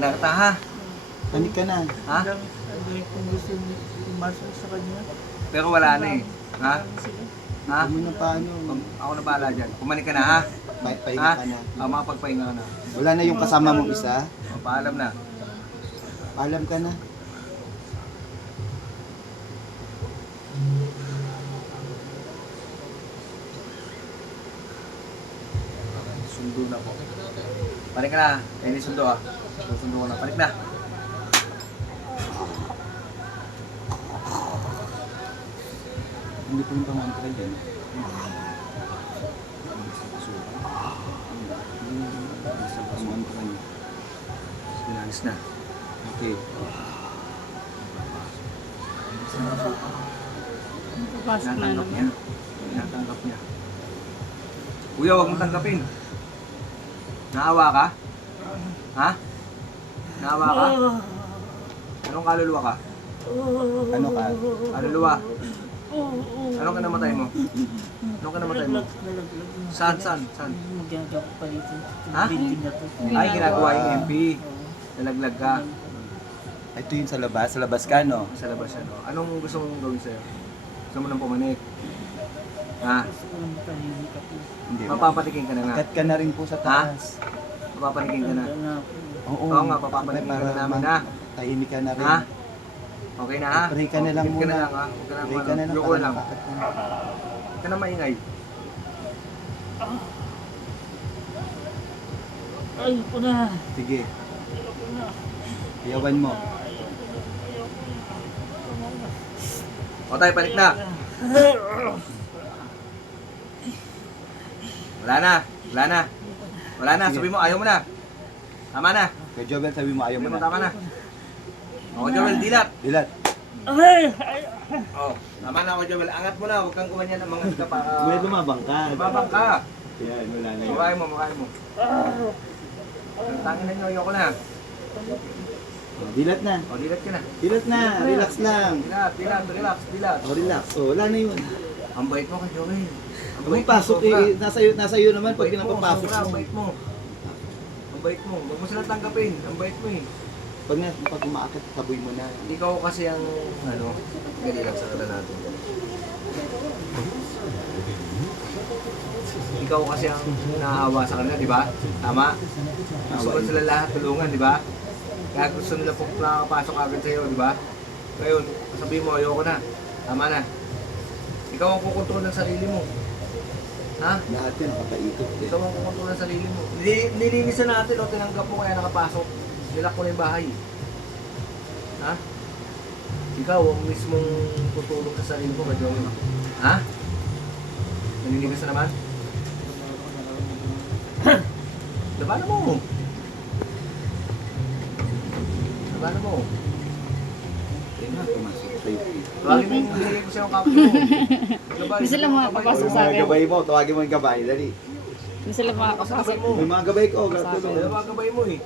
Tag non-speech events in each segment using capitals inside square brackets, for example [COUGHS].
Kinakata ha? Panik ka na. Ha? Ang dami- ang dami kong gusto pumasok sa kanya. Pero wala na eh. Ha? Ha? Huwag mo na paano. Pag- Ako na bahala dyan. Pumanik ka na ha? Pa pahinga ka na. Ah, makapagpahinga ka na. Wala na yung kasama mong isa. O, paalam na. Paalam ka na. Sundo na po. Panik ka na. Yung sundo ah. Susundo ko na. Panik na. Hindi po yung pangantra yan. Pinalis na. Okay. Papasok na Tinatanggap niya. naman. Tinatanggap niya. Kuya, huwag mong tanggapin. Naawa ka? Ha? Naawa ka? Anong kaluluwa ka? Ano ka? Kaluluwa? Anong ka namatay mo? Anong ka namatay mo? Saan, saan, saan? Magagawa pa dito. Ha? Ay, ginagawa yung MP. Nalaglag ka. Ito yung sa labas. Sa labas ka, no? Sa labas ano? Anong gusto mong gawin sa'yo? Gusto mo nang pumanik? Ha? Papapatikin ka na nga. Akat ka na rin po sa taas. Papapanikin ka na. Oo. Oo nga, papapanikin ka na namin, ha? Tahimik ka na rin. Ha? Okay na ha? Pray ka na lang Pikit ka na muna. lang ha? Huwag ka na Pray ka na lang. Para lang. makakat ka na. Huwag ka na maingay. Ayoko na. Sige. Ayoko na. Iyawan mo. O tayo, panik na. Wala na. Wala na. Wala na. Sige. Sabi mo, ayaw mo na. Tama na. Kay Jovel, sabi mo ayaw Sabi mo mo, na. tama na. O, Joel, dilat. Dilat. Ay! Ay! O, tama na ako, Joel. Angat mo na. Huwag kang kumanyan ng mga ka para... May lumabang ka. Babang ka. Yan, wala na yun. Makain mo, makain mo. Tangin na nyo, ayoko na. Oh, Dilat na. O, dilat ka na. Dilat na. Relax lang. Dilat, dilat, relax, dilat. Oh, relax. Oh, wala na yun. Ang bait mo kay Joel. Ang Huwag bait mong pasok sobra. eh. Nasa iyo, nasa iyo naman pag mo, pinapapasok sobra, ang mo. bait mo. Ang bait mo. Huwag mo silang tanggapin. Ang bait mo eh. Pag, na, pag umaakit, taboy mo na. Ikaw kasi ang, ano, gali lang sa kata natin. Ikaw kasi ang naawa sa kanila, di ba? Tama? Gusto ko sila lahat tulungan, di ba? Kaya gusto nila po nakakapasok agad sa'yo, di ba? Ngayon, sabihin mo, ayoko na. Tama na. Ikaw ang kukontrol ng sarili mo. Ha? Lahat yan, nakapaikot eh. Ikaw ang kukontrol ng sarili mo. Nili- Nilinisan natin o tinanggap mo kaya nakapasok. Nilak mo na yung bahay. Ha? Ikaw ang mismong tutulong sa sarili mo, Kadyomi. Ha? Naninigas [COUGHS] na naman? Labanan mo! Labanan mo! Yan na, pumasok sa'yo. Tawagin mo yung binigay ko sa yung kape mo. Gabay, Gusto lang mga mo. sa akin. Gabay mo, tawagin mo yung gabay. Dali. Sila makakapasok. Gabay mo. May mga gabay ko. Dalawa gabay mo eh.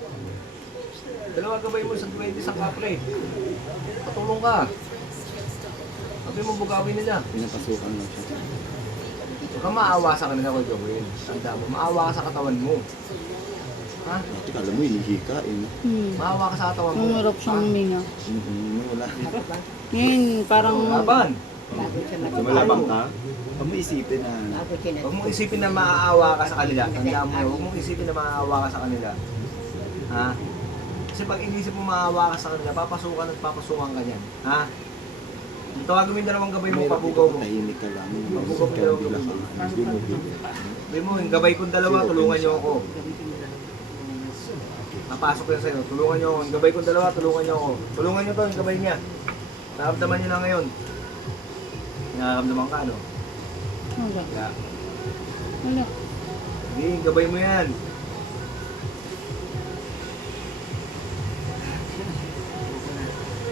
Dalawa gabay mo sa 20 sa kapre. Patulong ka. Sabi mo bugawin nila. Pinapasukan mo siya. Huwag kang maawa sa kanila ko gawin. Tanda mo, maawa ka sa katawan mo. Ha? Dati kala mo, inihika eh. Hmm. Maawa ka sa katawan mo. Mangurap siyang huminga. Mm-hmm. Wala. Ngayon, parang... Laban. Sumalabang ka. Huwag mo isipin na Huwag mong isipin na maaawa ka sa kanila. Tanda mo, yun. huwag mong isipin na maaawa ka sa kanila. Ha? Kasi pag inisip mo maaawa ka sa kanila, papasukan at papasukan ka niyan. Ha? Tawagin mo yung dalawang gabay mo, pabugaw mo. Tahimik ka lang. Pabugaw mo Ka, dalawang gabay mo. Mo bila. Sabi mo, yung gabay kong dalawa, tulungan niyo ako. Napasok yan sa'yo, tulungan niyo ako. Yung gabay kong dalawa, tulungan niyo ako. Tulungan niyo to, yung gabay niya. Nakaramdaman niyo na ngayon. Nakaramdaman ka, no? Wala. Kaya, Wala. hindi, gabay mo yan.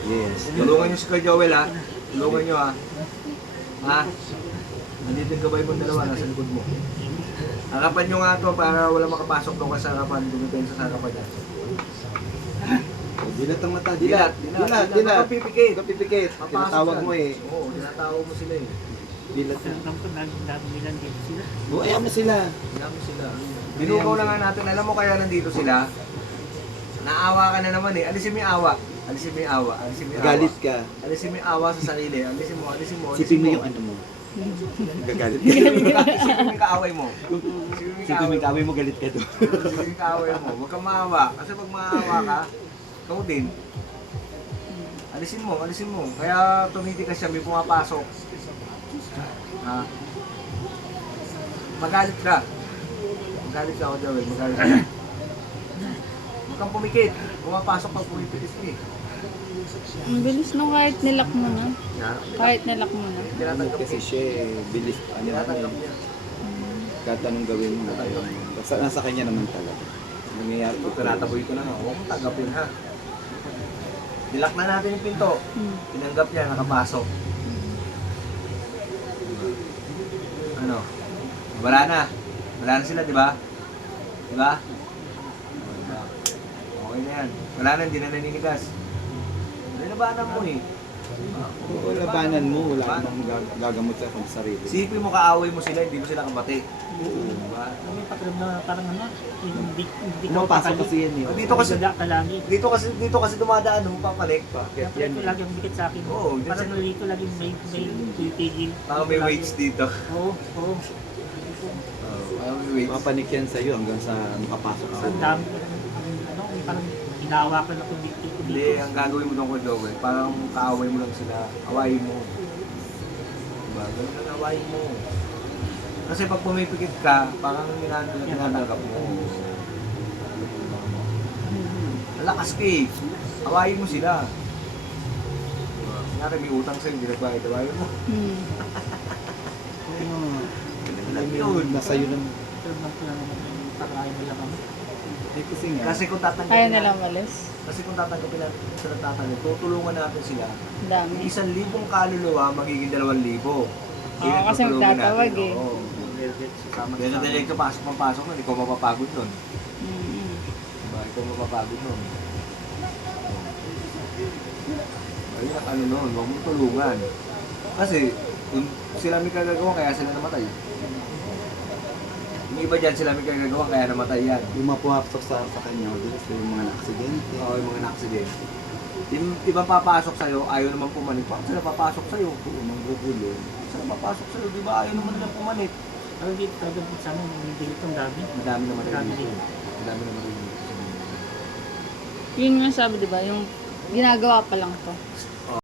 Yes. Tulungan niyo si Kuya Joel, ha? Tulungan niyo, ha? Ha? Nandito yung gabay kong dalawa, nasa likod mo. Harapan niyo nga to para wala makapasok doon sa harapan, dumipensa sa harapan niya. Dilat ang mata. Dilat, Dilat. dilat, Dilat. Kapipikit. Kapipikit. Tinatawag mo eh. Oo, tinatawag mo sila eh. Dilat na. Dami nilang dito sila. Buhayan mo sila. Kaya mo sila. Binugaw na nga natin. Alam mo kaya nandito sila? Naawa ka na naman eh. Alisin mo yung awa. Alisin mo yung awa. Alisin mo yung awa. Galit ka. Alisin mo yung awa sa sarili. Alisin mo, alisin mo. alisin Sipin mo yung ano mo. Gagalit ka. Isipin mo yung- mo kaaway mo. Mo Sipin mo yung kaaway mo galit ka doon. mo. Isipin mo yung kaaway mo. Huwag kang maawa. Kasi pag maawa ka, ikaw din. Alisin mo, alisin mo. Kaya tumitikas siya, may pumapasok. Ha? Magalit ka. Magalit ka ako, Joel. Magalit ka. [CLEARS THROAT] Huwag kang pumikit. Pumapasok pag pumipikit ka eh. Ang bilis nung kahit nilak mo na. Ha? Kahit nilak mo na. Tinatanggap Kasi siya eh, bilis. Ano Tinatanggap eh. niya. Kahit anong gawin mo. Ayun. Basta nasa kanya naman talaga. Nangyayari Ito, tinataboy ko na. Huwag mong tanggapin ha. Nilak na natin yung pinto. Hmm. Tinanggap niya, nakapasok. Ano? Wala na. Wala na sila, di ba? Di ba? Okay na yan. Wala na, hindi na naninigas. Nilabanan mo eh. Oo, labanan mo. Wala namang gag- gagamot sa kung sarili. Sipin mo kaaway mo sila, hindi mo sila kabati. Oo. Diba? Ano yung pakiram na parang ano, hindi, hindi ka Pumapasok kasi yan eh. Oh, dito kasi- Wala ka lagi. Dito kasi dito kasi dumadaan, mo papalik pa. Kaya Yan ito eh. lagi ang dikit sa akin. Oo, dyan parang dito lagi may, may tumitigil. Parang may Lagi. weights dito. Oo, oo. Parang may weights. Papanik yan sa'yo hanggang sa makapasok sa Ang dami, ano, may parang hinawa ko na kung dito. Hindi, ang gagawin mo doon ko Joel, parang kaaway mo lang sila, awayin mo. Diba? Ganun lang awayin mo. Kasi pag pumipikit ka, parang ginagawa tinatanggap mo. Malakas ka eh. Awayin mo sila. Diba? Kunyari may utang sa'yo, hindi nagbayad, awayin mo. Hmm. Oo. Ganun lang yun. yun, nasa iyo lang. Pero lang yung pagkain nila kami. Kasi nga. Kasi kung tatanggapin Kaya nila malis. kasi kung tatanggapin natin sila tatanggapin, tutulungan natin sila. Ang dami. Isang libong kaluluwa, magiging dalawang libo. Oo, kasi magtatawag eh. Oo. Kaya na direct pasok ng pasok nun, ikaw mapapagod nun. Hmm. Diba? Ikaw mapapagod nun. Ayun ang ano nun, huwag mong tulungan. Kasi, kung sila may kagagawa, kaya sila namatay. Yung iba dyan, sila may kagagawa, kaya namatay yan. Yung mga pumapasok sa, sa kanya, bilis yung mga na-aksidente. Oo, yung mga na-accident. Yung iba papasok sa'yo, ayaw naman pumanik. Bakit sila papasok sa'yo? Oo, manggugulo. Bakit sila papasok sa'yo? Di ba ayaw naman nila pumanik? Pero dito talaga sa amin, may dilit ang dami. Madami naman rin. Madami dito. din. Madami naman rin. dito. Yun nga sabi, di ba? Yung ginagawa pa lang to.